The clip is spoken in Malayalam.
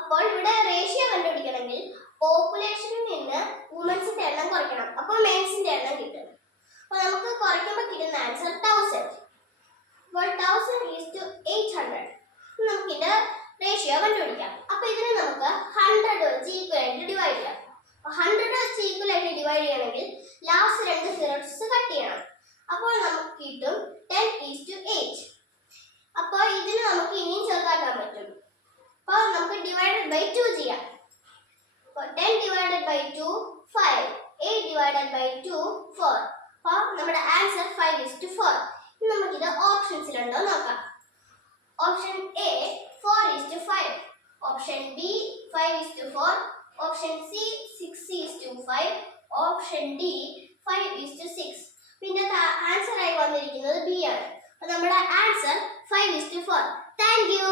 അപ്പോൾ ഇവിടെ റേഷ്യോ കണ്ടുപിടിക്കണമെങ്കിൽ പോപ്പുലേഷനിൽ നിന്ന് വുമൻസിന്റെ എണ്ണം കുറയ്ക്കണം. അപ്പോൾ മെൻസിന്റെ എണ്ണം കിട്ടും. അപ്പോൾ നമുക്ക് കുറയ്ക്കുമ്പോൾ കിട്ടുന്ന ആൻസർ 1000. അപ്പോൾ 1000 ഈസ് ടു 800. നമുക്കിത് റേഷ്യോ കണ്ടുപിടിക്കാം. അപ്പോൾ ഇതിനെ നമുക്ക് 100 വെച്ച് ഈക്വലായിട്ട് ഡിവൈഡ് ചെയ്യാം. 100 വെച്ച് ഈക്വലായിട്ട് ഡിവൈഡ് ചെയ്യണമെങ്കിൽ ലാസ്റ്റ് 2 സീറോസ് കട്ട് ചെയ്യണം. അപ്പോൾ നമുക്ക് കിട്ടും 10:8. അപ്പോൾ ഇതിന് നമുക്ക് ഇനിയും ചെറുതാക്കാൻ പറ്റും. അപ്പോൾ നമുക്ക് ഡിവൈഡഡ് ബൈ 2 ചെയ്യാം. അപ്പോൾ 10 ഡിവൈഡഡ് ബൈ 2 5, 8 ഡിവൈഡഡ് ബൈ 2 4. അപ്പോൾ നമ്മുടെ ആൻസർ 5:4. ഇനി നമുക്കിത് ഓപ്ഷൻസിലുണ്ടോ നോക്കാം. Option A 4:5, option B 5:4, option C 6:5, option D 5:6. പിന്നെ ആൻസർ ആയി വന്നിരിക്കുന്നത് ബി ആണ്. അപ്പോൾ നമ്മുടെ ആൻസർ 5:4. Thank you.